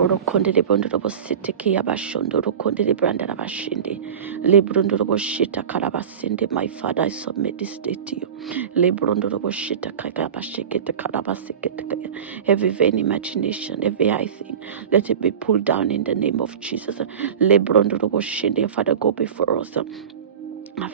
Rokonde de Bondorobo City Kiabashondo, Rokonde de Brandarabashindi, Lebrondorobo Shita Karabasindi. My Father, I submit this day to you. Lebrondorobo Shita Kagabashiketa Karabasiketa. Every vain imagination, every high thing, let it be pulled down in the name of Jesus. Lebrondorobo Shindi, Father, go before us.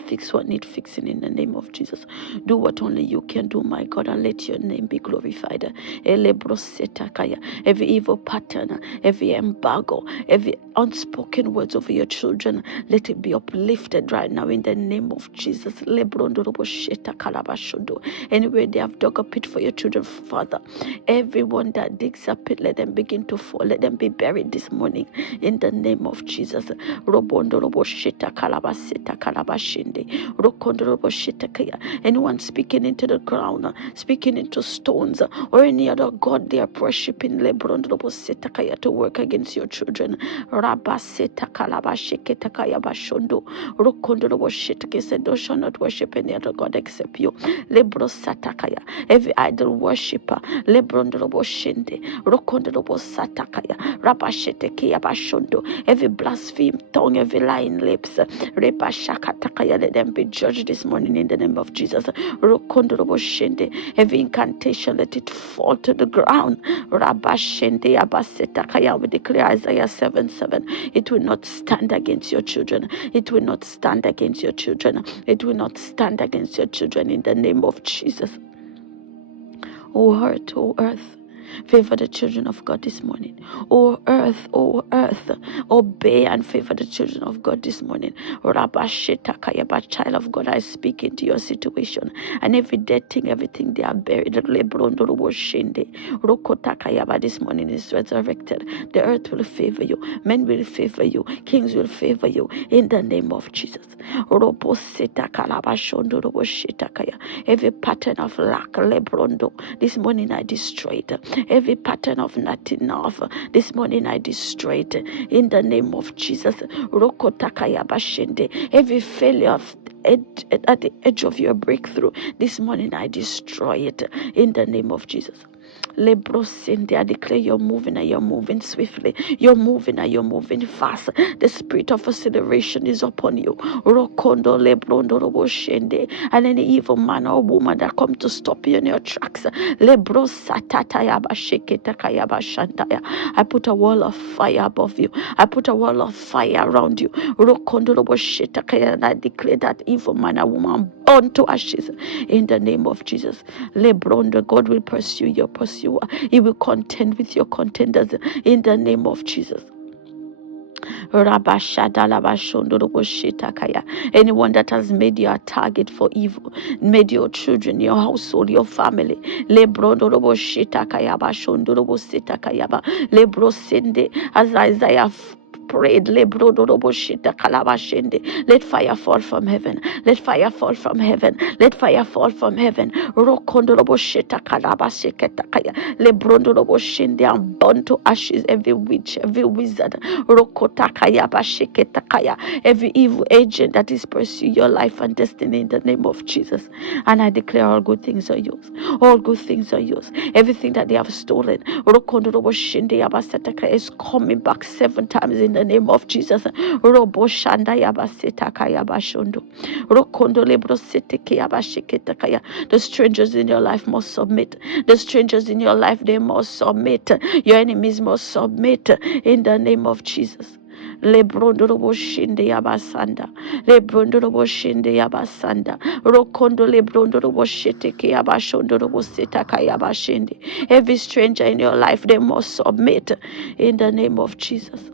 Fix what needs fixing in the name of Jesus. Do what only you can do, my God, and let your name be glorified. Every evil pattern, every embargo, every unspoken words over your children, let it be uplifted right now in the name of Jesus. Anywhere they have dug a pit for your children, Father, everyone that digs a pit, let them begin to fall. Let them be buried this morning in the name of Jesus. Anyone speaking into the ground, speaking into stones, or any other god they are worshipping to work against your children. Said, thou shalt not worship any other god except you. Every idol worshipper, every blaspheme tongue, every lying lips, let them be judged this morning in the name of Jesus. Every incantation, let it fall to the ground. We declare Isaiah 7:7. It will not stand against your children. It will not stand against your children. It will not stand against your children in the name of Jesus. O earth, O earth, favor the children of God this morning. O earth, obey and favor the children of God this morning. Child of God, I speak into your situation and every dead thing, everything they are buried. This morning is resurrected. The earth will favor you. Men will favor you. Kings will favor you in the name of Jesus. Every pattern of lack, this morning I destroy it. Every pattern of not enough, this morning I destroy it in the name of Jesus. Every failure at the edge of your breakthrough, this morning I destroy it in the name of Jesus. Lebrosinde, I declare you're moving and you're moving swiftly. You're moving and you're moving fast. The spirit of acceleration is upon you. Rokondo lebrondo roboshende, and any evil man or woman that come to stop you in your tracks. Lebrosataya bashiketakaya bashandaya. I put a wall of fire above you. I put a wall of fire around you. Rokondo roboshetakaya, and I declare that evil man or woman burn to ashes in the name of Jesus. Lebrondo, God will pursue your pursuer. He will contend with your contenders in the name of Jesus. Anyone that has made you a target for evil, made your children, your household, your family, as Isaiah prayed, let fire fall from heaven. Let fire fall from heaven. Let fire fall from heaven. And burn to ashes every witch, every wizard, every evil agent that is pursuing your life and destiny in the name of Jesus. And I declare all good things are yours. All good things are yours. Everything that they have stolen is coming back 7 times in the name of Jesus. The strangers in your life must submit. The strangers in your life, they must submit. Your enemies must submit in the name of Jesus. Lebrondorobo shinde yabasanda, lebrondorobo shinde yabasanda, rokondo lebrondorobo sheteke yabashondorobo setaka yabashinde. Every stranger in your life, they must submit in the name of Jesus.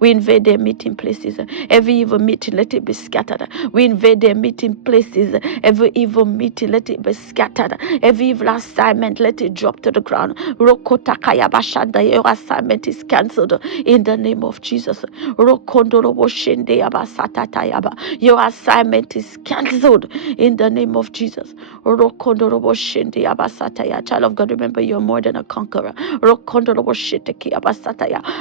We invade their meeting places. Every evil meeting, let it be scattered. We invade their meeting places. Every evil meeting, let it be scattered. Every evil assignment, let it drop to the ground. Your assignment is cancelled in the name of Jesus. Your assignment is cancelled in the name of Jesus. Child of God, remember you're more than a conqueror.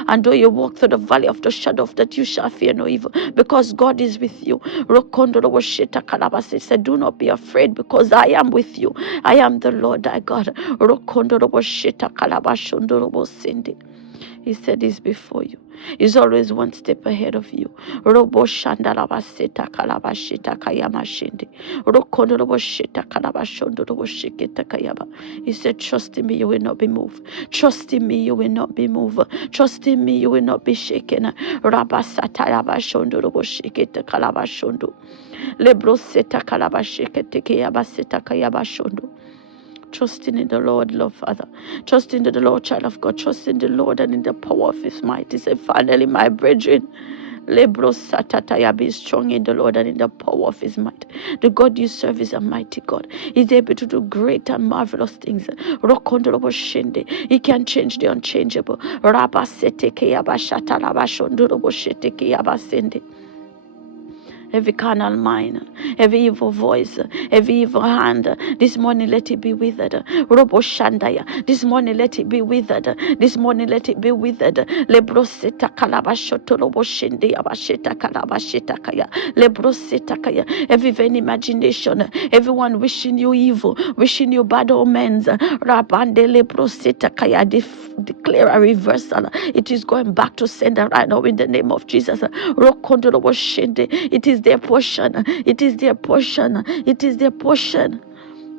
And though you walk through the valley of the shadow of death, you shall fear no evil, because God is with you. He said, do not be afraid, because I am with you. I am the Lord thy God. He said he's before you. He's always one step ahead of you. Robo shandarabaseta kalabashita kayamashindi. Rokondo shita kalabashondo robo shiketa kayaba. He said, trust in me, you will not be moved. Trust in me, you will not be moved. Trust in me, you will not be shaken. Rabasata rabashondo robo shiketa kalabashondo. Lebroseta kalabashikete kayabaseta kayabashondo. Trusting in the Lord, Lord Father. Trusting in the Lord, child of God. Trusting in the Lord and in the power of his might. He said, finally, my brethren, be strong in the Lord and in the power of his might. The God you serve is a mighty God. He's able to do great and marvelous things. He can change the unchangeable. Every carnal mind, every evil voice, every evil hand, this morning let it be withered. Robo Shandaya, this morning let it be withered. This morning let it be withered. Lebroseta kalabashoto robo shinde abasheta kalabasheta kaya. Lebroseta kaya. Every vain imagination, everyone wishing you evil, wishing you bad omens. Rabande lebroseta kaya. Declare a reversal. It is going back to sender right now in the name of Jesus. Rokondo robo shinde. It is their portion. It is their portion. It is their portion.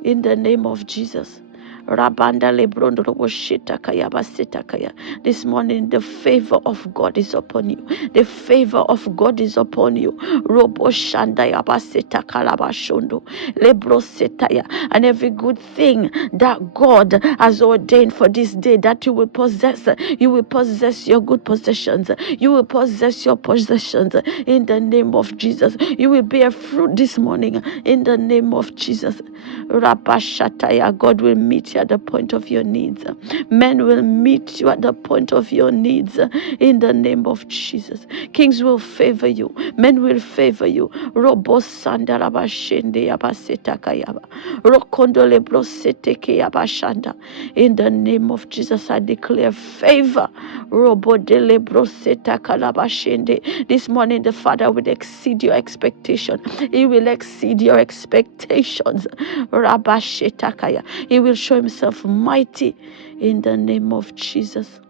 In the name of Jesus. Rabanda lebrondo robo shita kaya basita kaya. This morning the favor of God is upon you. The favor of God is upon you. Robo shanda ya basita kalabashondo. Lebro setaya. And every good thing that God has ordained for this day that you will possess. You will possess your good possessions. You will possess your possessions in the name of Jesus. You will bear fruit this morning in the name of Jesus. Rabashataya. God will meet you at the point of your needs. Men will meet you at the point of your needs in the name of Jesus. Kings will favor you. Men will favor you. Robo sandarabashende yabasetakayaba. Rokondo lebroseteke yabashanda. In the name of Jesus, I declare favor. Robo de lebrosetakalabashende. This morning, the Father will exceed your expectation. He will exceed your expectations. Rabashetakaya. He will show himself mighty in the name of Jesus.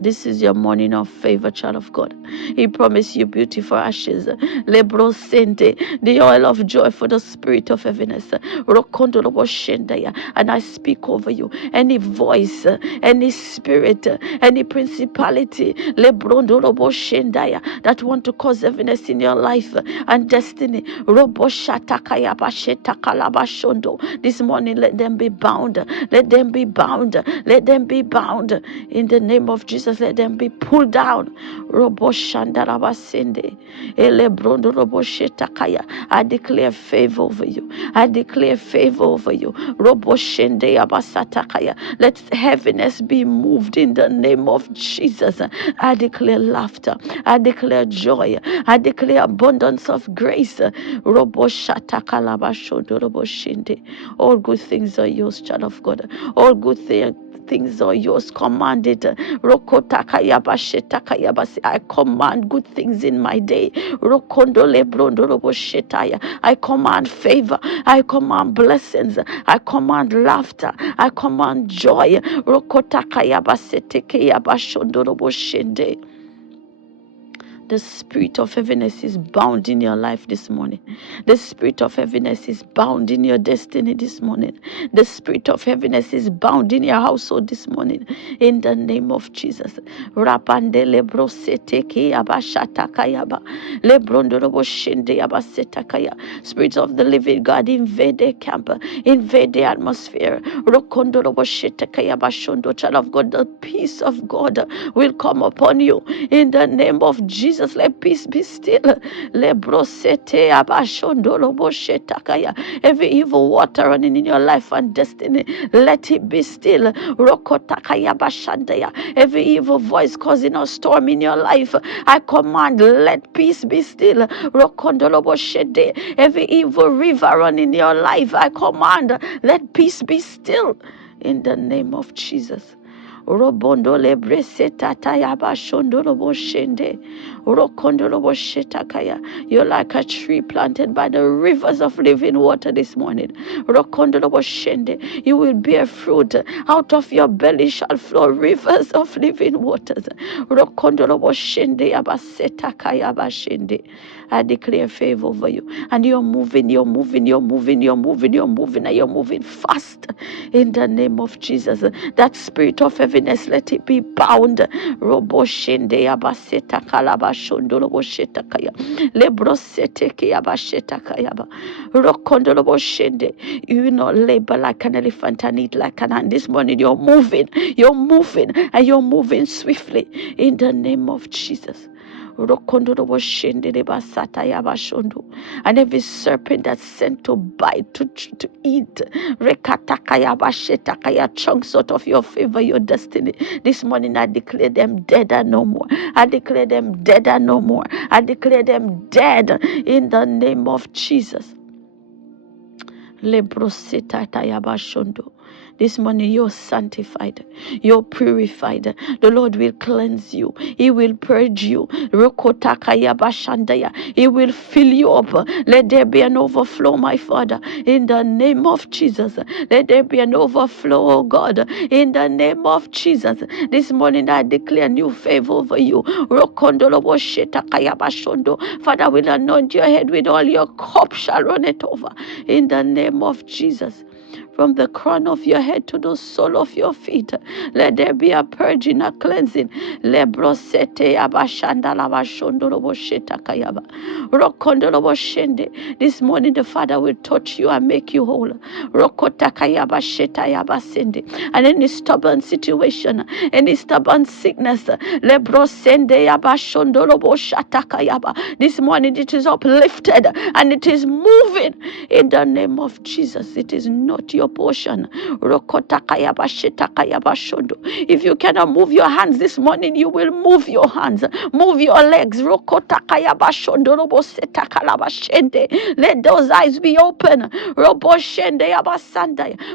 This is your morning of favor, child of God. He promised you beauty for ashes. Lebro sente, the oil of joy for the spirit of heaviness. Rokondo robo shendaya. And I speak over you. Any voice, any spirit, any principality, lebrondo robo shendaya, that want to cause heaviness in your life and destiny. Robo shatakaya bashetakala. This morning, let them be bound. Let them be bound. Let them be bound. In the name of Jesus, let them be pulled down. Robo shandarabasende. Elebrondo robo shetakaya. I declare favor over you. I declare favor over you. Robo shende abasatakaya. Let heaviness be moved in the name of Jesus. I declare laughter. I declare joy. I declare abundance of grace. Robo shatakalabashondo robo shende. All good things are yours, child of God. All good things are yours. Command it. I command good things in my day. I command favor. I command blessings. I command laughter. I command joy. The spirit of heaviness is bound in your life this morning. The spirit of heaviness is bound in your destiny this morning. The spirit of heaviness is bound in your household this morning. In the name of Jesus. Rapande lebroseteke abashatakayaba. Lebrondorobo shende abasetakaya. Spirit of the living God, invade their camp, invade the atmosphere. Rokondorobo shetakaya bashondo. Child of God, the peace of God will come upon you. In the name of Jesus. Let peace be still. Every evil water running in your life and destiny, let it be still. Every evil voice causing a storm in your life, I command, let peace be still. Every evil river running in your life, I command, let peace be still. In the name of Jesus. Robondo lebreseta tayaba shondolobo shende. Rokondolobo shetakaya. You're like a tree planted by the rivers of living water this morning. Rokondolobo shende. You will bear fruit. Out of your belly shall flow rivers of living waters. Rokondolobo shende yabasetakaya bashende. I declare favor over you. And you're moving, you're moving, you're moving, you're moving, you're moving, and you're moving fast in the name of Jesus. That spirit of heaviness, let it be bound. Robo shende yabaseta kalaba shondolobo shetakaya. Lebro seteke yabashetakaya ba. Rokondolobo shende. You will not labor like an elephant and eat like an ant. This morning you're moving, and you're moving swiftly in the name of Jesus. And every serpent that's sent to bite, to eat, chunks out of your favor, your destiny. This morning I declare them dead and no more. I declare them dead and no more. I declare them dead in the name of Jesus. This morning you're sanctified, you're purified. The Lord will cleanse you, He will purge you. He will fill you up. Let there be an overflow, my Father, in the name of Jesus. Let there be an overflow, oh God, in the name of Jesus. This morning I declare new favor over you. Father will anoint your head with oil, your cup shall run it over in the name of Jesus. From the crown of your head to the sole of your feet, let there be a purging, a cleansing. This morning the Father will touch you and make you whole. And any stubborn situation, any stubborn sickness, this morning it is uplifted and it is moving in the name of Jesus. It is not your portion. If you cannot move your hands this morning, you will move your hands. Move your legs. Let those eyes be open.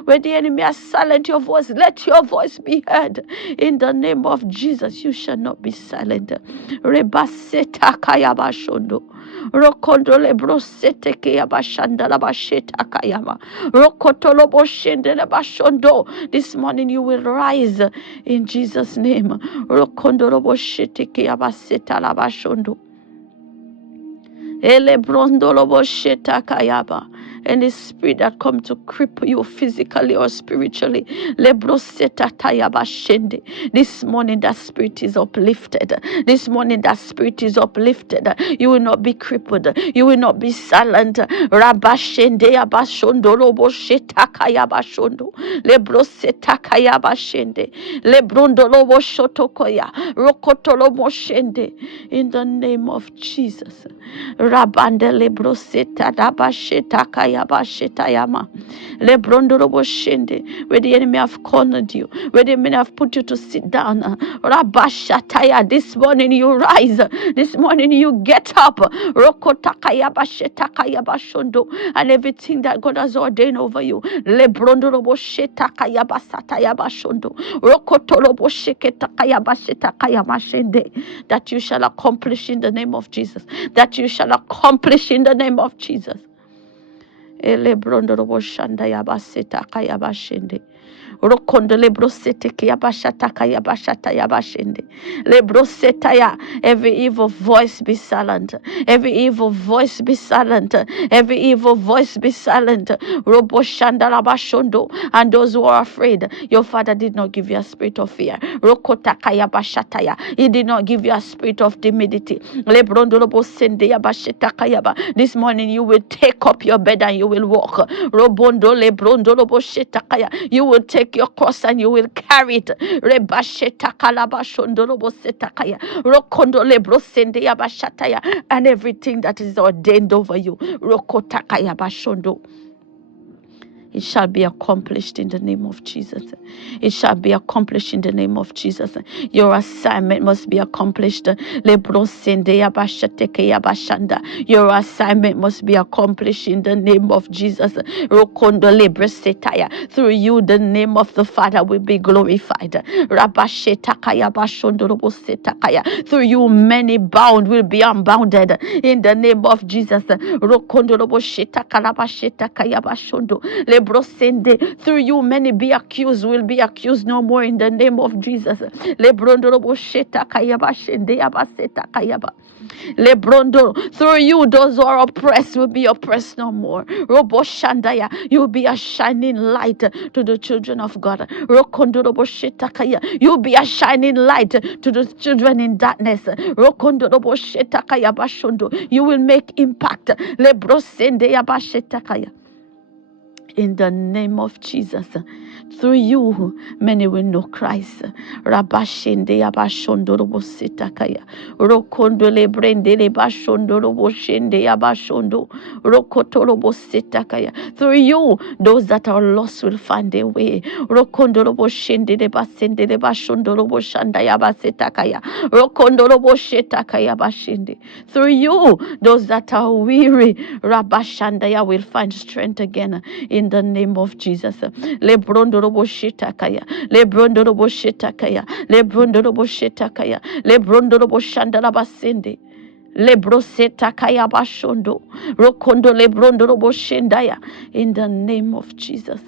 Where the enemy has silenced your voice, let your voice be heard. In the name of Jesus, you shall not be silent. Rokondole brosete ke yabashanda la basheta kayama. Rokotolo boshende la bashondo. This morning you will rise in Jesus' name. Rokondolo boshete ke yabaseta la bashondo. Ele brondolo bosheta kayaba. Any spirit that come to cripple you physically or spiritually. This morning that spirit is uplifted. This morning that spirit is uplifted. You will not be crippled. You will not be silent. Rabashende abashondo lobo shetakaya bashondo. Lebrosetakaya bashende. Lebrondo lobo shotokoya. Rokotolo moshende. In the name of Jesus. Rabande lebroseta dabashetakaya. Where the enemy have cornered you, where the enemy have put you to sit down. This morning you rise. This morning you get up. And everything that God has ordained over you. That you shall accomplish in the name of Jesus. That you shall accomplish in the name of Jesus. Elebrondo shanda yabaseta kayabashende. Rokondo lebrosete kiyabashata kayabashata yabashende. Lebroseta ya. Every evil voice be silent. Every evil voice be silent. Every evil voice be silent. Robo shanda labashondo. And those who are afraid, your Father did not give you a spirit of fear. Rokota kayabashata ya. He did not give you a spirit of timidity. Lebrondo lobo sende yabasheta kayaba. This morning you will take up your bed and you will walk. Robondo lebrondo lobo sheta kaya. You will take your cross and you will carry it. And everything that is ordained over you. It shall be accomplished in the name of Jesus. It shall be accomplished in the name of Jesus. Your assignment must be accomplished. Your assignment must be accomplished in the name of Jesus. Through you, the name of the Father will be glorified. Through you, many bound will be unbounded in the name of Jesus. Through you, many be accused will be accused no more in the name of Jesus. Through you, those who are oppressed will be oppressed no more. You will be a shining light to the children of God. You will be a shining light to the children in darkness. You will make impact. In the name of Jesus. Through you, many will know Christ. Rabashende abashondo robo sitakaya. Rokondo lebrende lebashondo robo shende abashondo. Rokoto robo sitakaya. Through you, those that are lost will find their way. Rokondo robo shende lebasende lebashondo robo shandaya basitakaya. Rokondo robo shetakaya bashende. Through you, those that are weary, Rabashandaya will find strength again in the name of Jesus. Lebrondorobo shitakaya, lebrondorobo shitakaya, lebrondorobo shitakaya, lebrondorobo shandalabasende. Lebrosetakaya bashondo, rokondo lebrondorobo shendaya. In the name of Jesus.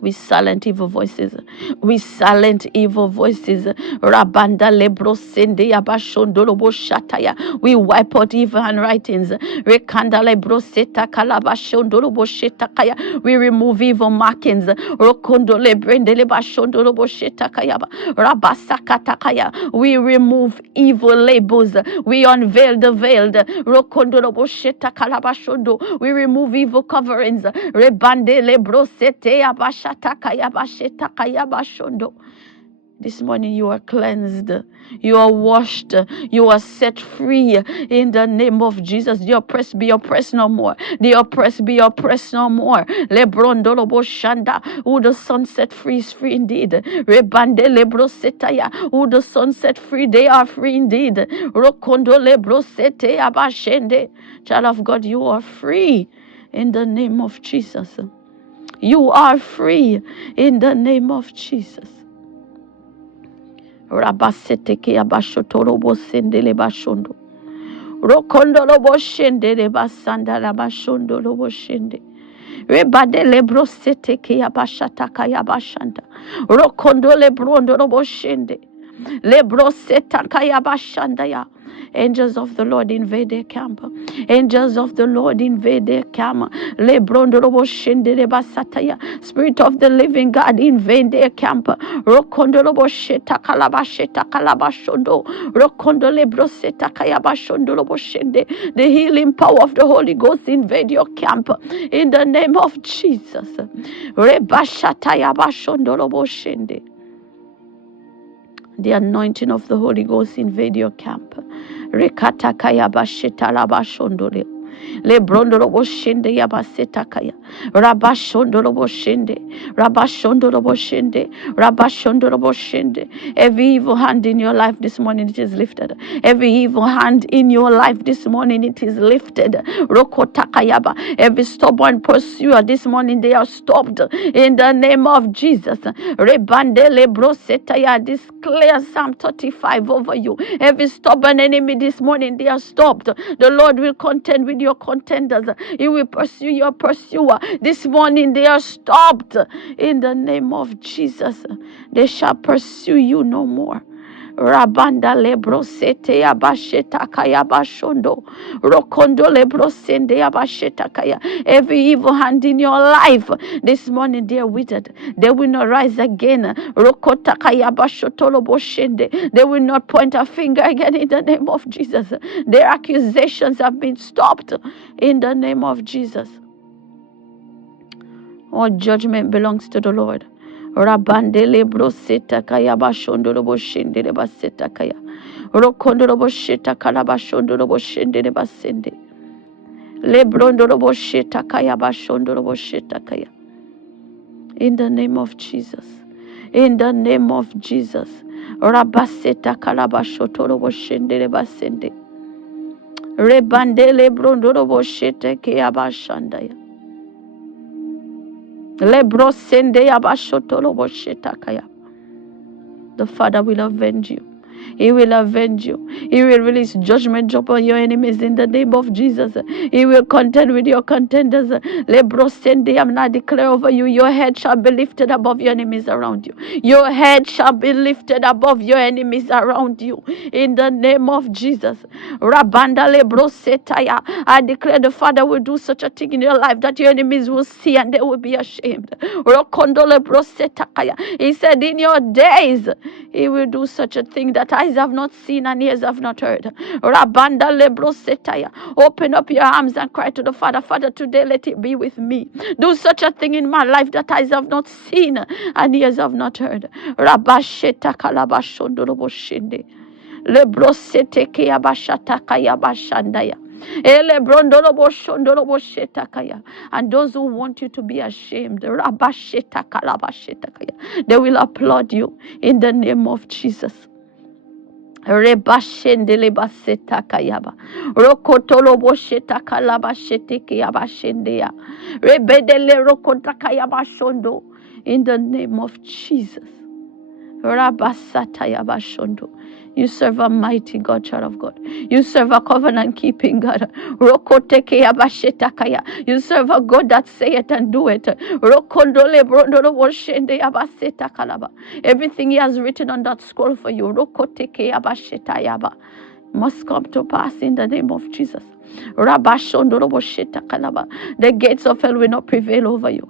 We silent evil voices. We silent evil voices. Rabanda lebro sende yabashondo lobo shataya. We wipe out evil handwritings. Rekanda lebro seta kalabashondo lobo shetakaya. We remove evil markings. Rokondo lebrende lebashondo lobo shetakaya. Rabasakatakaya. We remove evil labels. We unveil the veiled. Rokondo lobo shetakalabashondo. We remove evil coverings. Rebande lebro sete yabasha. This morning you are cleansed, you are washed, you are set free in the name of Jesus. The oppressed be oppressed no more. The oppressed be oppressed no more. Lebrondolobo shanda, who the Son set free is free indeed. Rebande lebro setaya, who the Son set free, they are free indeed. Rokondo lebro sete abashende. Child of God, you are free in the name of Jesus. You are free in the name of Jesus. Rabaseteke abashotorobo sendele bashondo. Rokondo lobo shendele basanda labashondo lobo shende. Rebade lebro seteke abashataka yabashanda. Rokondo lebrondo lobo shende. Lebro setaka yabashanda ya. Angels of the Lord invade their camp. Angels of the Lord invade their camp. Spirit of the living God invade their camp. The healing power of the Holy Ghost invade your camp in the name of Jesus. The anointing of the Holy Ghost invade your camp. Rekatakaya basheta labashondole. Lebrondorobo shende yabasetakaya. Rabashondorobo shende. Rabashondorobo shende. Rabashondorobo shende. Every evil hand in your life this morning, it is lifted. Every evil hand in your life this morning, it is lifted. Rokotakayaba. Every stubborn pursuer this morning, they are stopped in the name of Jesus. Rebande lebrosetaya. Declare Psalm 35 over you. Every stubborn enemy this morning, they are stopped. The Lord will contend with your contenders. He will pursue your pursuer. This morning, they are stopped in the name of Jesus. They shall pursue you no more. Rabanda lebrosete abashetakaya bashondo. Rokondo lebrosende abashetakaya. Every evil hand in your life this morning, they are withered. They will not rise again. Rokotakaya bashotolo boshende. They will not point a finger again in the name of Jesus. Their accusations have been stopped in the name of Jesus. All judgment belongs to the Lord. Rabandele broseta kaya bashondo robo shende de baseta kaya. Rokondo robo sheta kala bashondo robo shende de basende. Lebrondoroboshetakayabashondoroboshetakaya. In the name of Jesus. In the name of Jesus. Rabaseta kalabashotoroboshende basende. Rebandele brondoroboshete kayabashandaya. Lebrosende yabashotorobosheta. The Father will avenge you. He will avenge you. He will release judgment upon your enemies in the name of Jesus. He will contend with your contenders. Lebrosende, I'm not declare over you, your head shall be lifted above your enemies around you. Your head shall be lifted above your enemies around you in the name of Jesus. Rabanda lebrosetaya. I declare the Father will do such a thing in your life that your enemies will see and they will be ashamed. Rokondo lebrosetakaya. He said, in your days, He will do such a thing that eyes have not seen and ears have not heard. Rabanda lebrosetaya. Open up your arms and cry to the Father, Father, today let it be with me. Do such a thing in my life that eyes have not seen and ears have not heard. Rabasheta kalabashondoroboshinde. Lebrosete kayabashata kayabashandaya. And those who want you to be ashamed, they will applaud you in the name of Jesus. Rebashendele baseta kayaba. Rokotolo bosheta kalaba shete kayaba shendea. Rebedele rokota kayaba shondo. In the name of Jesus. Rabasata yaba shondo. You serve a mighty God, child of God. You serve a covenant-keeping God. Rokoteke yabashetakaya. You serve a God that say it and do it. Rokondole brondolo boshende yabasetakalaba. Everything He has written on that scroll for you, rokoteke yabashetayaba, must come to pass in the name of Jesus. The gates of hell will not prevail over you.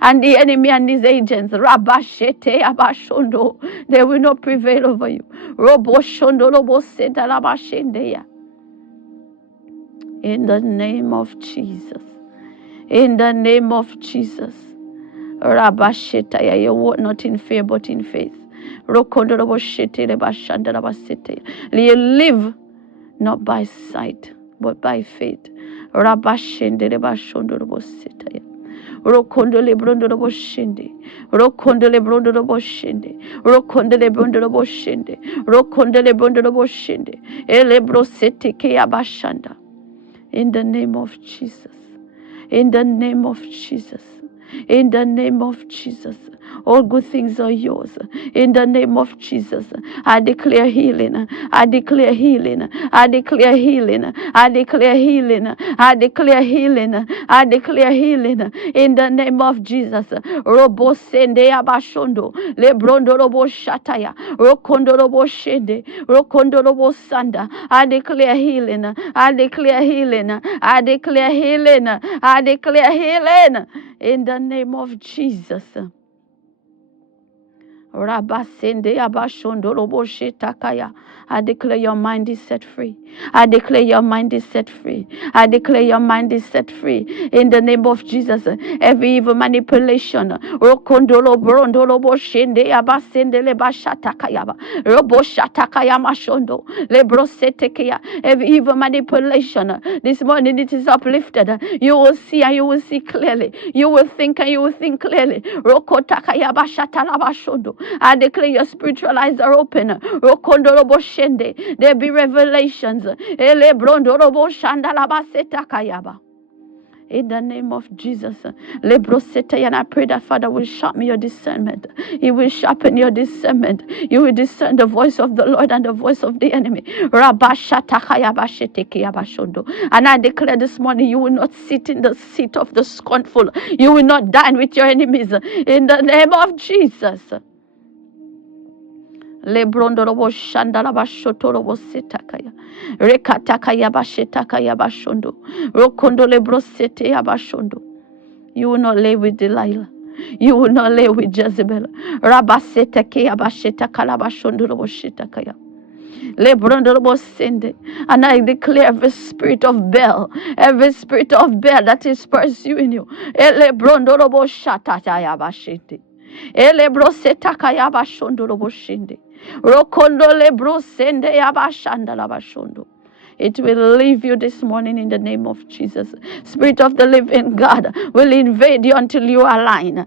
And the enemy and his agents, they will not prevail over you. In the name of Jesus. In the name of Jesus. You walk not in fear but in faith. You live not by sight but by faith. Rokondole brondolo boshende, rokondole brondolo boshende, rokondole brondolo boshende, rokondole brondolo boshende, elebro sete ke abashanda. In the name of Jesus. In the name of Jesus. In the name of Jesus. All good things are yours. In the name of Jesus. I declare healing. I declare healing. I declare healing. I declare healing. I declare healing. I declare healing. In the name of Jesus. Robo sende abashondo. Lebrondo robo shataya. Rokondo robo shende. Rokondo robo sanda. I declare healing. I declare healing. I declare healing. I declare healing. In the name of Jesus. I declare your mind is set free. I declare your mind is set free. I declare your mind is set free. In the name of Jesus, every evil manipulation, every evil manipulation, this morning it is uplifted. You will see and you will see clearly. You will think and you will think clearly. I declare your spiritual eyes are open. There be revelations. In the name of Jesus. And I pray that Father will sharpen your discernment. He will sharpen your discernment. You will discern the voice of the Lord and the voice of the enemy. And I declare this morning you will not sit in the seat of the scornful. You will not dine with your enemies. In the name of Jesus. Lebrondorobo shandalaba shotorobo setakaya. Rekatakaya bashetakaya bashondo. Rokondo lebrosete abashondo. You will not lay with Delilah. You will not lay with Jezebel. Rabasetake abashetakala bashondorobo shetakaya. Lebrondorobo sende. And I declare every spirit of Baal that is pursuing you. Lebrondorobo shatataya bashende. Elebrosetakaya bashondorobo shende. Rokondo lebro sende yabashanda labashondo. It will leave you this morning in the name of Jesus. Spirit of the living God will invade you until you align.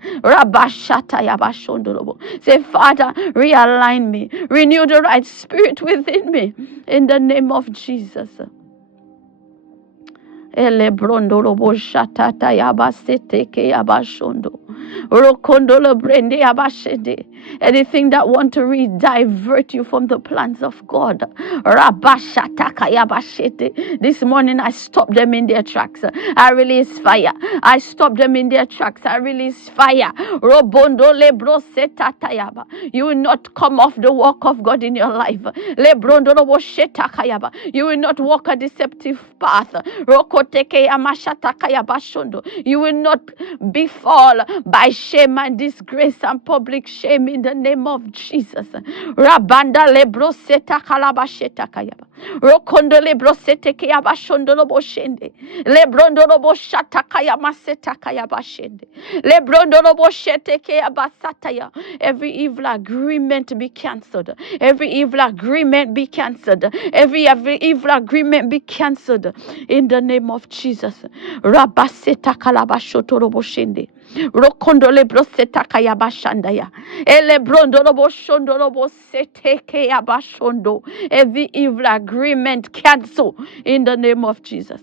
Say, Father, realign me. Renew the right spirit within me in the name of Jesus. Elebrondo robo shatata yabasete ke yabashondo. Rokondolo brende yabashede. Anything that want to divert you from the plans of God. Rabashataka yabashete. This morning I stop them in their tracks. I release fire. I stop them in their tracks. I release fire. Robondo lebro setata yaba. You will not come off the walk of God in your life. Lebrondo robo shetaka yaba. You will not walk a deceptive path. You will not befall by shame and disgrace and public shame in the name of Jesus. Rabanda lebroseta kalabasheta kayaba. Rokondo lebrosete kayaba shondolo boshende. Lebrondo robo shata kayama seta kayaba shende. Lebrondo robo shete kayaba sataya. Every evil agreement be cancelled. Every evil agreement be cancelled. Every evil agreement be cancelled in the name of Jesus. Rabaseta kalabashoto robo shende. Rokondo lebroseta kayabashandaya. Elebrondo robo shondo robo sete kayabashondo. Every evil agreement cancel in the name of Jesus.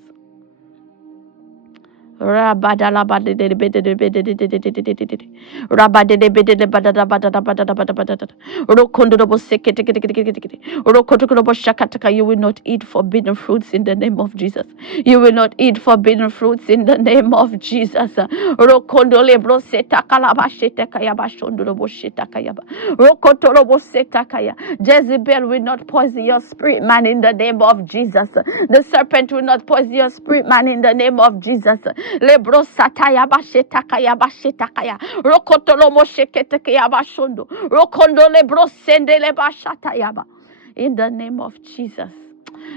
Rokondo you will not eat forbidden fruits in the name of Jesus. You will not eat forbidden fruits in the name of Jesus. Rokondo lebro seta kalabasheta kayaba shondo robo sheta kayaba. Rokoto robo seta kaya. Jezebel will not poison your spirit man in the name of Jesus. The serpent will not poison your spirit man in the name of Jesus. Lebro sataya basheta kaya basheta kaya. Rokoto lomo shekete kaya bashondo. Rokondo lebro sende le bashata yaba. In the name of Jesus.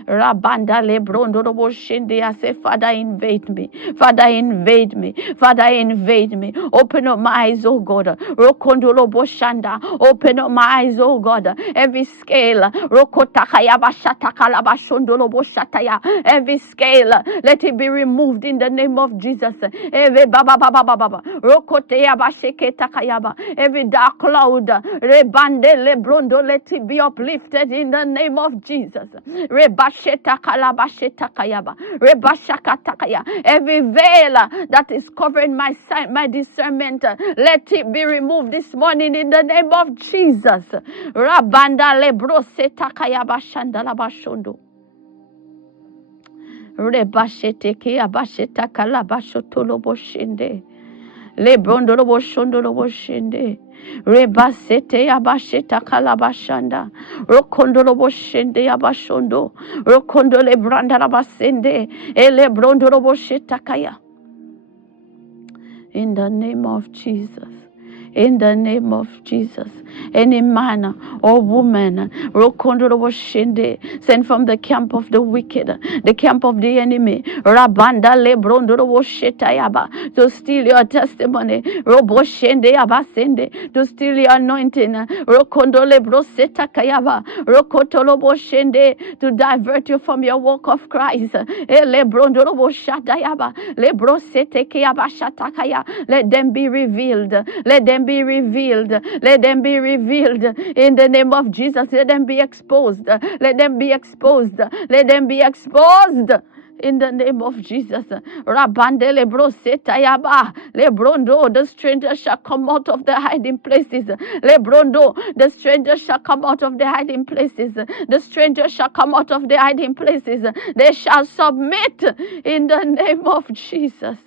Rabanda lebrondo robo shende. I say, Father, invade me. Father, invade me. Father, invade me. Open up my eyes, oh God. Rokondo robo shanda. Open up my eyes, oh God. Every scale. Rokotakaya bashata kalabashondo robo shataya. Every scale. Let it be removed in the name of Jesus. Every baba baba baba. Rokoteya basheke takayaba. Every dark cloud. Rebande lebrondo. Let it be uplifted in the name of Jesus. Rebasheta kalabasheta kayaba. Rebashaka takaya. Every veil that is covering my sight, my discernment, let it be removed this morning in the name of Jesus. Rabanda lebroseta kayaba shandala bashondo. Rebashete kayabasheta kalabashotolo boshende. Lebrondo lobo shondo lobo shende. Rebasete yabasheta kalabashanda. Rokondo lobo shende yabashondo. Rokondo lebranda labasende. Elebrondo lobo shetakaya. In the name of Jesus. In the name of Jesus. Any man or woman sent from the camp of the wicked, the camp of the enemy, Rabanda Lebrondoro Shetayaba, to steal your testimony, Roboshende Abasende, to steal your anointing, Rokondo Lebroseta Kayaba, Rokotolobo Shende, to divert you from your walk of Christ, Lebrondoro Shatayaba, Lebrosete Kayaba Shatakaya. Let them be revealed. Let them be revealed. Let them be revealed in the name of Jesus. Let them be exposed. Let them be exposed. Let them be exposed. In the name of Jesus. Rabande lebroseta yaba. Lebrondo, the stranger shall come out of the hiding places. Lebrondo, the stranger shall come out of the hiding places. The stranger shall come out of the hiding places. They shall submit in the name of Jesus.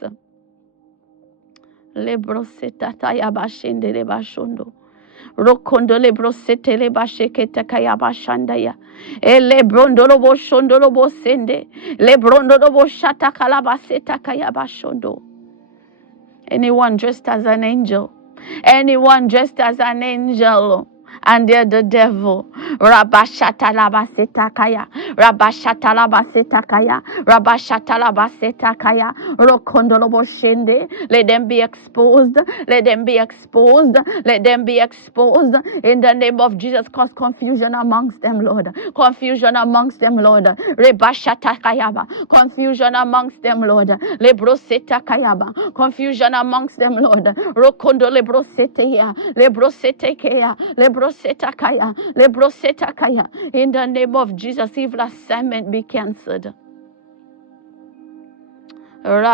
Lebroseta tayaba shende lebashondo. Rokondo lebrosete lebasheketa kayaba shandaya. Lebrondo lobo shondo lobo sende. Lebrondo lobo shata kalabaseta kayaba shondo. Anyone dressed as an angel. Anyone dressed as an angel. and they're the devil. Rabashatalabasetakaya, Rabashatalabasetakaya, Rabashatalabasetakaya, Rokondoloboshende. Let them be exposed. Let them be exposed. Let them be exposed in the name of Jesus. Cause confusion amongst them, Lord. Confusion amongst them, Lord. Rebashatakayaba. Confusion amongst them, Lord. Lebrosetakayaba. Confusion amongst them, Lord. Rokondo lebroseteya. Lebrosetekea. Lebrosetakaya. Lebrosetakaya. In the name of Jesus, evil assignment be cancelled. Every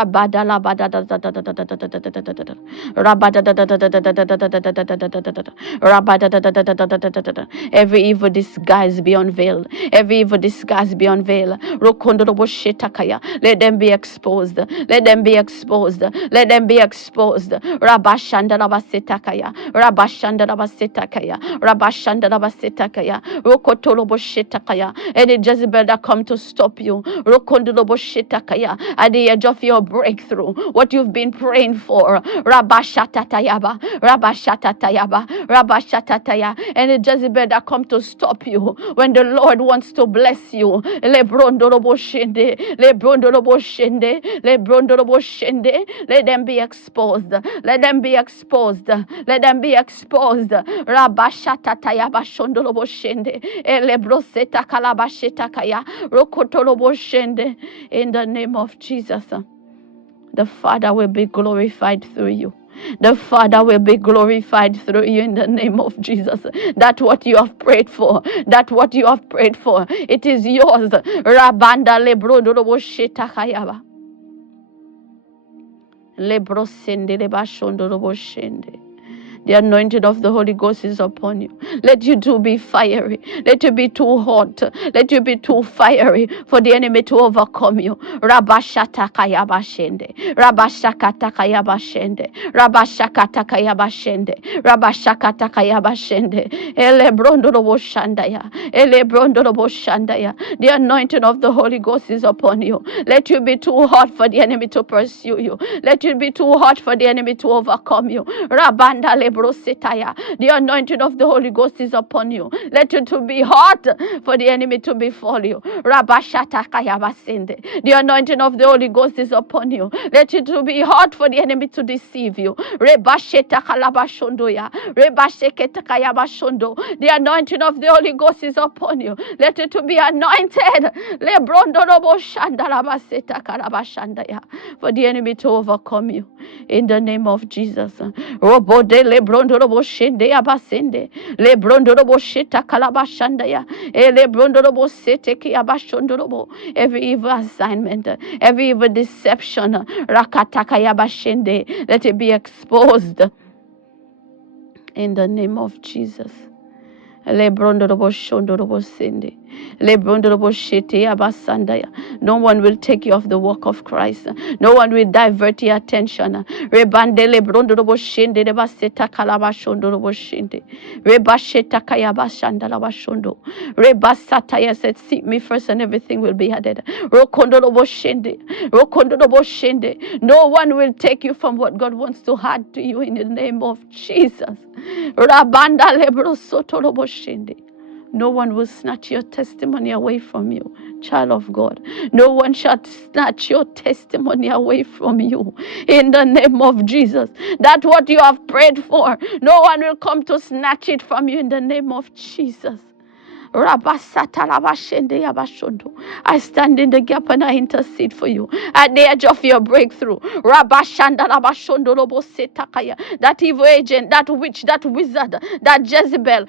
evil disguise be unveiled. Every evil disguise be unveiled. Let them be exposed. Let them be exposed. Let them be exposed. Rabashandalabasetakaya. Rabashandalabasetakaya. Rabashandalabasetakaya. Rokotoloboshetakaya. Any Jezebel that come to stop you. Rokondoloboshetakaya. At the edge of your breakthrough, what you've been praying for. Rabashatatayaba. Rabashatatayaba. Rabashatataya. And the Jezebel that come to stop you when the Lord wants to bless you. Lebrondoloboshende. Lebrondoloboshende. Lebrondoloboshende. Let them be exposed. Let them be exposed. Let them be exposed. Rabashatatayaba shondoloboshende. Elebroseta kalabashetakaya. Rokotoloboshende. In the name of Jesus, the Father will be glorified through you. The Father will be glorified through you in the name of Jesus. That's what you have prayed for. That's what you have prayed for. It is yours. Rabanda lebrodobo shetakayaba. Lebrosende lebashondorobo shende. The anointing of the Holy Ghost is upon you. Let you too be fiery. Let you be too hot. Let you be too fiery for the enemy to overcome you. Rabashatakayabashende. Rabashakatakayabashende. Rabashakatakayabashende. Rabashakatakayabashende. Elebrondoroboshandaya. Elebrondoroboshandaya. The anointing of the Holy Ghost is upon you. Let you be too hot for the enemy to pursue you. Let you be too hot for the enemy to overcome you. Rabanda the anointing of the Holy Ghost is upon you. Let it to be hot for the enemy to befall you. The anointing of the Holy Ghost is upon you. Let it to be hot for the enemy to deceive you. The anointing of the Holy Ghost is upon you. Let it to be anointed for the enemy to overcome you. In the name of Jesus. Lebrondorobo shende abasende lebrondorobo sheta kalabashandaya lebrondorobo seteki abashondorobo. Every evil assignment, every evil deception, rakataka yabashende, let it be exposed in the name of Jesus. Lebrondorobo shondorobo sende. No one will take you off the walk of Christ. No one will divert your attention. Rebasataya said, seek me first and everything will be added. No one will take you from what God wants to add to you in the name of Jesus. No one will snatch your testimony away from you, child of God. No one shall snatch your testimony away from you in the name of Jesus. That's what you have prayed for. No one will come to snatch it from you in the name of Jesus. I stand in the gap and I intercede for you at the edge of your breakthrough. That evil agent, that witch, that wizard, that Jezebel.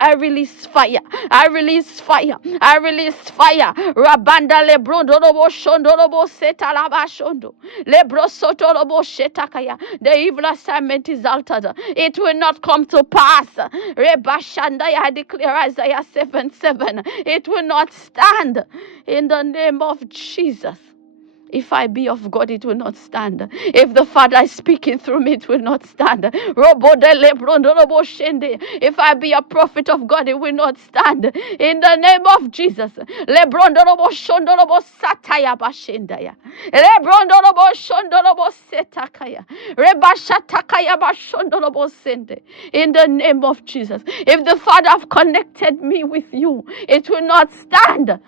I release fire. I release fire. I release fire. Rabanda lebrondolobo shondolobo setalabashondo. Lebrosotolobo shetakaya. The evil assignment is altered. It will not come to pass. Rebashandaya, I declare Isaiah 7:7. It will not stand in the name of Jesus. If I be of God, it will not stand. If the Father is speaking through me, it will not stand. If I be a prophet of God, it will not stand. In the name of Jesus. In the name of Jesus. If the Father have connected me with you, it will not stand.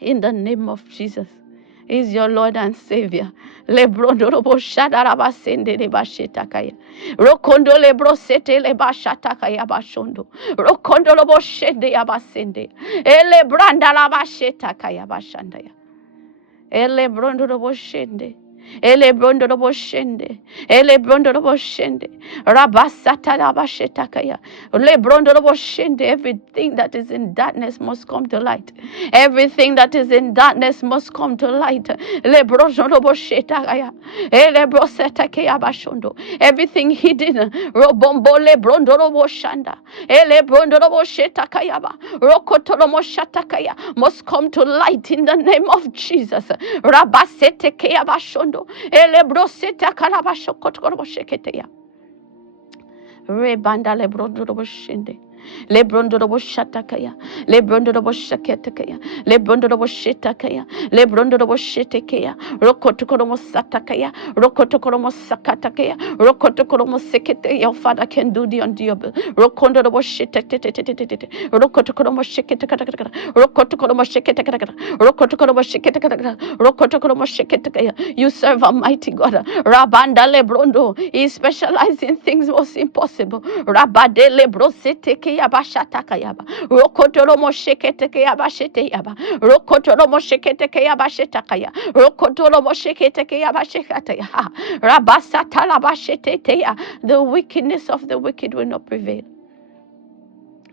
In the name of Jesus. Is your Lord and Savior. Lebrondorobo shadarabasende lebashetakaya. Rokondo lebrosete lebashatakaya bashondo. Rokondo lobo shende yabasende. Ele branda labashetakaya bashandaya. Ele brondorobo shende. Ele brondorobo shende. Ele brondorobo shende. Rabasata labashetakaya. Le brondorobo shende. Everything that is in darkness must come to light. Everything that is in darkness must come to light. Le brondorobo shetakaya. Ele brosetakaya bashondo. Everything hidden. Robombo le brondorobo shanda. Ele brondorobo shetakaya ba. Rokotoromo shatakaya. Must come to light in the name of Jesus. Rabasetekaya bashondo. Ele broseta kalabasho kotorobo sheketeya. Rebanda le brondorobo shende. Lebrondorobo shatakaya, lebrondorobo shaketakaya, lebrondorobo shetakaya, lebrondorobo shetekaya, rokotokoromo satakaya, rokotokoromo sakatakaya, rokotokoromo sekete. Your Father can do the undoable. Rokondorobo shetetetetetete, rokotokoromo sheketakata, rokotokoromo sheketakata, rokotokoromo sheketakata, rokotokoromo sheketakaya. You serve a mighty God. Rabanda lebrondo. He specializes in things most impossible. Rabade lebrosete yabashatakayaba. Rokotoromo sheketekeyaba sheteyaba. Rokotoromo sheketekeyaba shetakaya. Rokotoromo sheketekeyaba shekataya. Rabasatalaba sheteteya. The wickedness of the wicked will not prevail.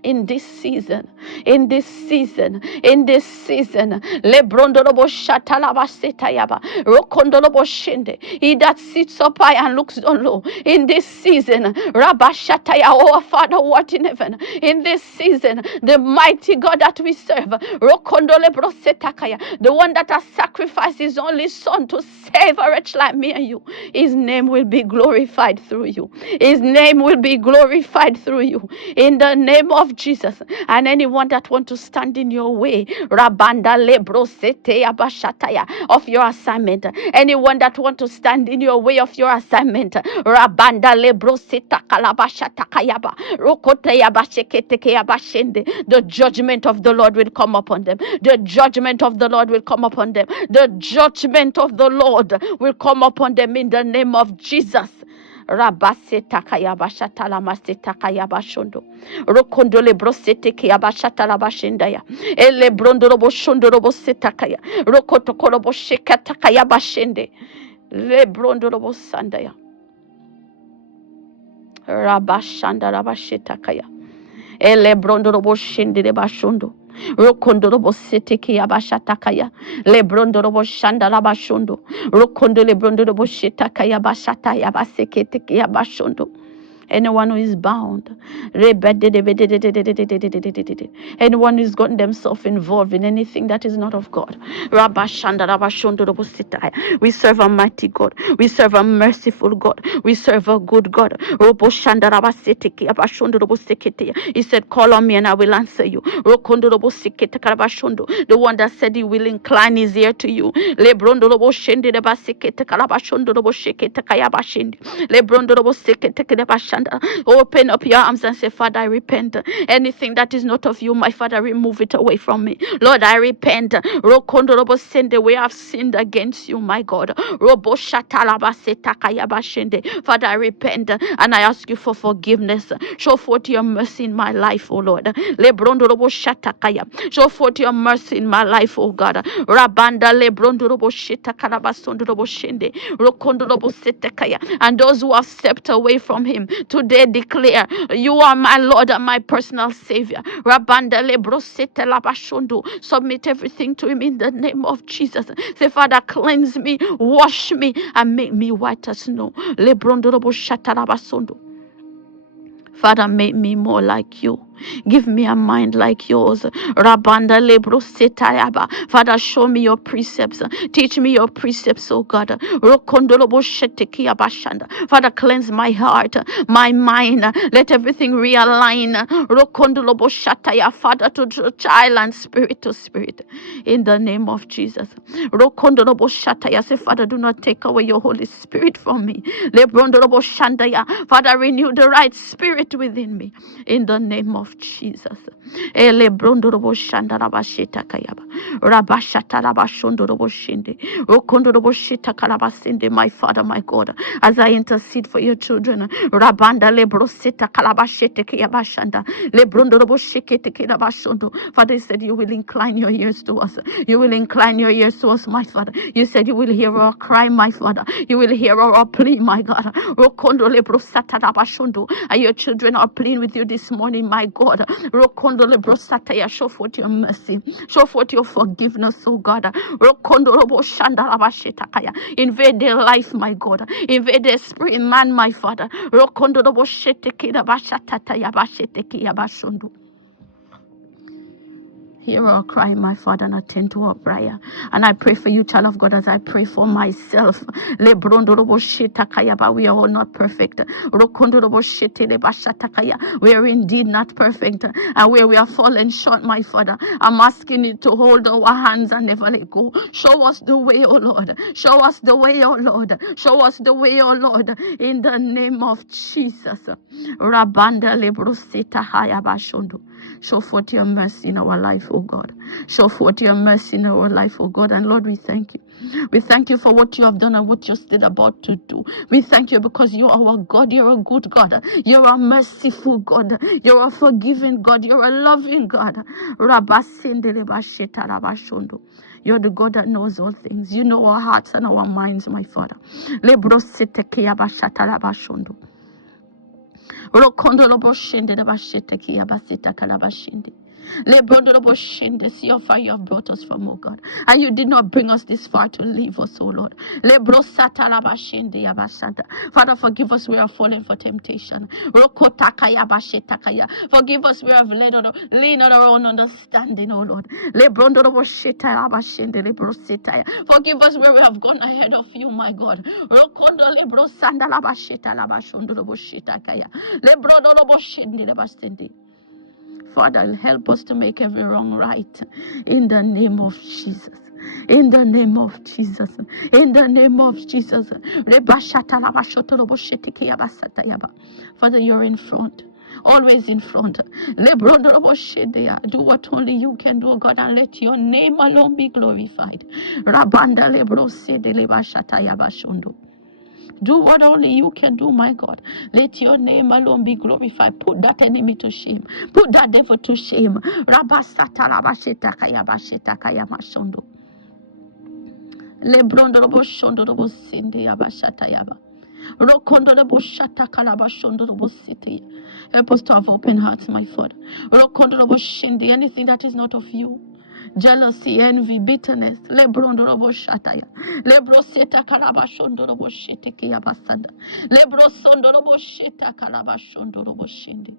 In this season, in this season, in this season, Lebrondorobo Shatalaba Setayaba, Rokondorobo Shende, he that sits up high and looks down low. In this season, Rabashataya, our Father who art in heaven. In this season, the mighty God that we serve, Rokondolebro Setakaya, the one that has sacrificed his only Son to save a wretch like me and you. His name will be glorified through you. His name will be glorified through you. In the name of Jesus. And anyone that want to stand in your way, Rabanda lebro sete abashataya, of your assignment. Anyone that want to stand in your way of your assignment, Rabanda lebro seta kalabashatakayaba, rokote yabasheketeke yabashende. The judgment of the Lord will come upon them. The judgment of the Lord will come upon them. The judgment of the Lord will come upon them in the name of Jesus. Rabasetakaya bashatala masetakaya bashondo. Rokondole brosete kaya bashatala bashindaya. Ele brondoro boshondoro bosetakaya. Rokotokoro boshekatakaya bashende. Le brondoro bosandaya. Rabashanda rabashetakaya. Ele brondoro boshende bashondo. Rokondorobo seteke yabashatakaya lebrondorobo shandala bashondo rokondo lebrondorobo shetakaya bashata yabasekete yabashondo. Anyone who is bound, anyone who's gotten themselves involved in anything that is not of God, we serve a mighty God. We serve a merciful God. We serve a good God. He said, call on me and I will answer you. The one that said he will incline his ear to you. Open up your arms and say, Father, I repent. Anything that is not of you, my Father, remove it away from me. Lord, I repent. The way I've sinned against you, my God. Father, I repent and I ask you for forgiveness. Show forth your mercy in my life, oh Lord. Show forth your mercy in my life, oh God. And those who have stepped away from him, today declare, you are my Lord and my personal Savior. Submit everything to him in the name of Jesus. Say, Father, cleanse me, wash me, and make me white as snow. Father, make me more like you. Give me a mind like yours. Rabanda lebro setayaba. Father, show me your precepts. Teach me your precepts, oh God. Rokondolobo shetekiyabashanda. Father, cleanse my heart, my mind. Let everything realign. Rokondolobo shataya. Father, to child and spirit to spirit. In the name of Jesus. Rokondolobo shataya. Say, Father, do not take away your Holy Spirit from me. Lebrondolobo shandaya. Father, renew the right spirit within me. In the name of Jesus. Ele brondorobo shandaraba shita kayaba. Rabashata rabashondorobo shinde. Okondorobo shita kalabasinde. My Father, my God, as I intercede for your children. Rabanda lebrosita kalabashete kiyabashanda. Lebrondorobo shikete kiyabashondo. Father, you said you will incline your ears to us. You will incline your ears to us, my Father. You said you will hear our cry, my Father. You will hear our plea, my God. Rokondo lebrosata rabashondo. And your children are pleading with you this morning, my God. Rokondo lebrosataya. Show forth your mercy. Show forth your forgiveness, oh God. Rokondo leboshanda rabashetakaya. Invade their life, my God. Invade their spirit, man, my Father. Rokondo leboshetekida bashatataya bashetekiya bashundu. Hear our cry, my Father, and attend to our prayer. And I pray for you, child of God, as I pray for myself. We are all not perfect. We are indeed not perfect. And where we are fallen short, my Father, I'm asking you to hold our hands and never let go. Show us the way, oh Lord. Show us the way, oh Lord. Show us the way, oh Lord. In the name of Jesus. Rabanda lebrosita hayabashondo. Show forth your mercy in our life, oh God. Show forth your mercy in our life, oh God. And Lord, we thank you. We thank you for what you have done and what you're still about to do. We thank you because you are our God. You're a good God. You're a merciful God. You're a forgiving God. You're a loving God. You're the God that knows all things. You know our hearts and our minds, my Father. Rokondoloboshende de bashete kia basita kalabashinde. Lebrondoloboshende. See how far you have brought us from, oh God. And you did not bring us this far to leave us, oh Lord. Lebrosata labashende yabashanta. Father, forgive us, we are fallen for temptation. Rokotakaya bashetakaya. Forgive us, we have leaned on our own understanding, oh Lord. Lebrondolobosheta labashende lebrositaya. Forgive us where we have gone ahead of you, my God. Rokondo lebrosanda labasheta labashondoloboshitakaya. Father, help us to make every wrong right. In the name of Jesus. In the name of Jesus. In the name of Jesus. Father, you're in front. Always in front. Do what only you can do, God, and let your name alone be glorified. Do what only you can do, my God. Let your name alone be glorified. Put that enemy to shame. Put that devil to shame. Rabasata rabasheta kaya basheta kaya mashondo. Lebrondo robo shondo robo sinde yabashata yaba. Rokondo robo shata kalabashondo robo city. Help us to have open hearts, my Father. Rokondo robo shinde. Anything that is not of you. Jealousy, envy, bitterness. Lebrondo robo shataya. Lebro seta kalabashondo robo shete kiyabasanda. Lebro sondo robo sheta kalabashondo robo shinde.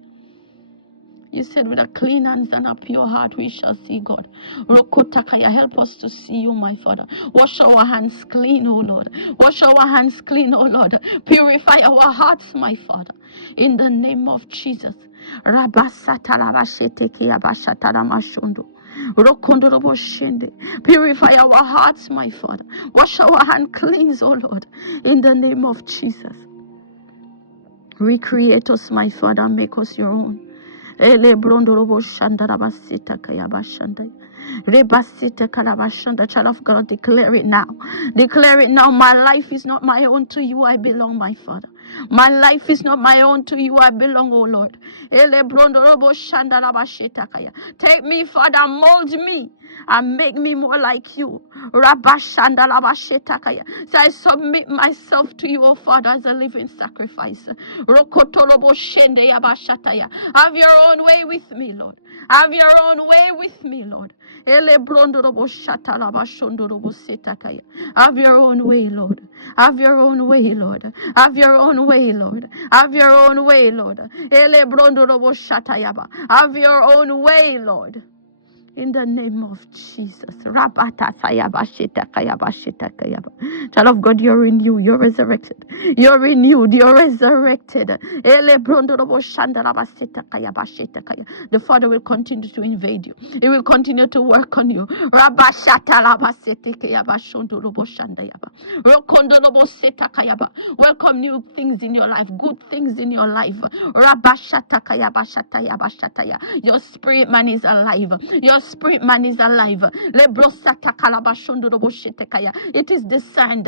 You said with a clean hands and a pure heart we shall see God. Rokotakaya, help us to see you, my Father. Wash our hands clean, O Lord. Wash our hands clean, O Lord. Purify our hearts, my Father. In the name of Jesus. Purify our hearts, my Father. Wash our hands clean, O Lord. In the name of Jesus. Recreate us, my Father, and make us your own. Ele brondorobo shandarabasita kayabashanda. Rebasita karabashanda. Child of God, declare it now. Declare it now. My life is not my own. To you I belong, my Father. My life is not my own. To you I belong, O Lord. Ele brondorobo shandarabashita kaya. Take me, Father, mold me. and make me more like you. Rabashandalabashetakaya. So I submit myself to you, O Father, as a living sacrifice. Rokotoloboshendeyabashataya. Have your own way with me, Lord. Have your own way with me, Lord. Elebrondoroboshatalabashondorobosetakaya. Have your own way, Lord. Have your own way, Lord. Have your own way, Lord. Have your own way, Lord. Elebrondoroboshatayaba. Have your own way, Lord. In the name of Jesus. Child of God, you're renewed, you're resurrected. You're renewed, you're resurrected. The Father will continue to invade you. He will continue to work on you. Welcome new things in your life, good things in your life. Your spirit man is alive. Your spirit man is alive. It is discerned.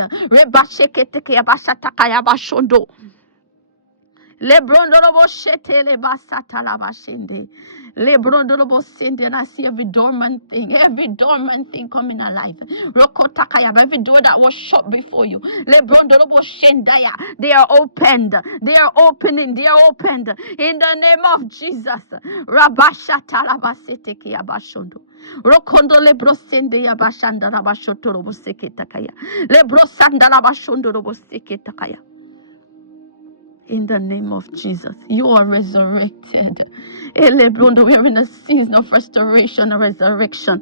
And I see every dormant thing coming alive. Every door that was shut before you, they are opened. They are opening. They are opened in the name of Jesus. Rokondo lebrosende yabashanda rabashoto roboseketakaya. Lebrosanda rabashondo roboseketakaya. In the name of Jesus, you are resurrected. We are in a season of restoration and resurrection.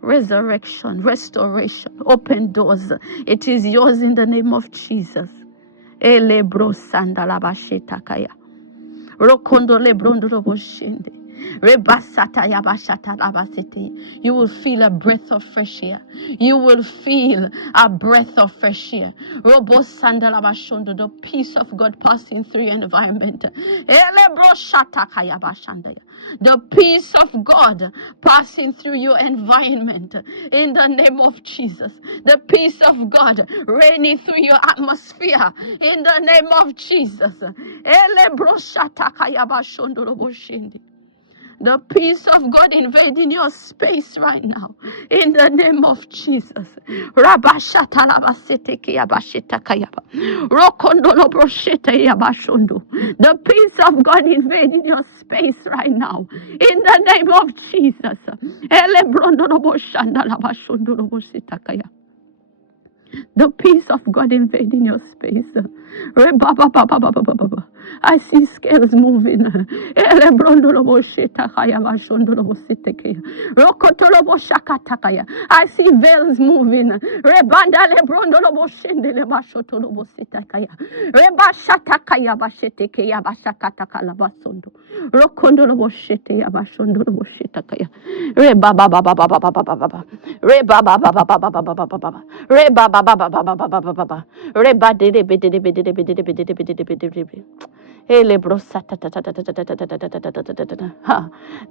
Resurrection, restoration, open doors. It is yours in the name of Jesus. Rokondo lebrondo roboshende. You will feel a breath of fresh air. You will feel a breath of fresh air. The peace of God passing through your environment. The peace of God passing through your environment in the name of Jesus. The peace of God reigning through your atmosphere in the name of Jesus. The peace of God invading your space right now. In the name of Jesus. The peace of God invading your space right now. In the name of Jesus. The peace of God invading your space. I see scales moving. I see veils moving.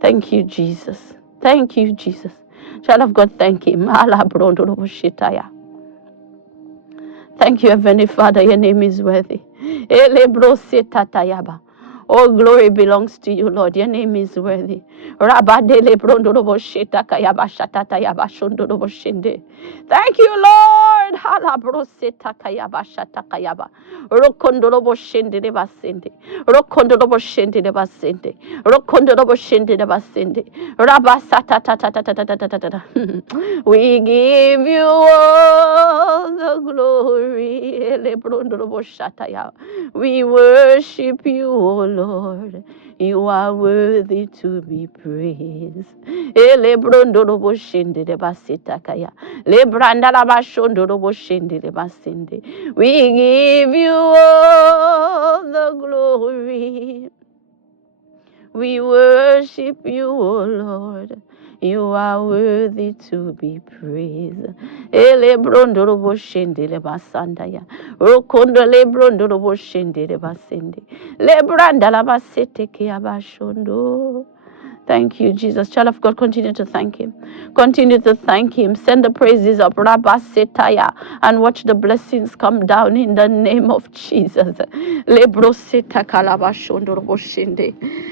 Thank you, Jesus. Thank you, Jesus. Child of God, thank him. Thank you, Heavenly Father. Your name is worthy. All glory belongs to you, Lord. Your name is worthy. Thank you, Lord. Rokondorobo shende de basende. Rokondorobo shende de basende. Rokondorobo shende de basende. Rabasata ta ta ta ta ta ta ta ta ta. We give you all the glory. Elebrondorobo shataya. We worship you, O Lord. You are worthy to be praised. Elebrondorobo shende de basita kaya. Lebrandala bashondorobo shende de basende. We give you all the glory. We worship you, O Lord. You are worthy to be praised. Elebrondorobo shende le basandaya. Rokondo lebrondorobo shende le basende. Lebrandala basete ke abashondo. Thank you, Jesus. Child of God, continue to thank Him. Continue to thank Him. Send the praises up, Rabba Setaya, and watch the blessings come down in the name of Jesus. Lebro Seta Kalabashondoroboshinde.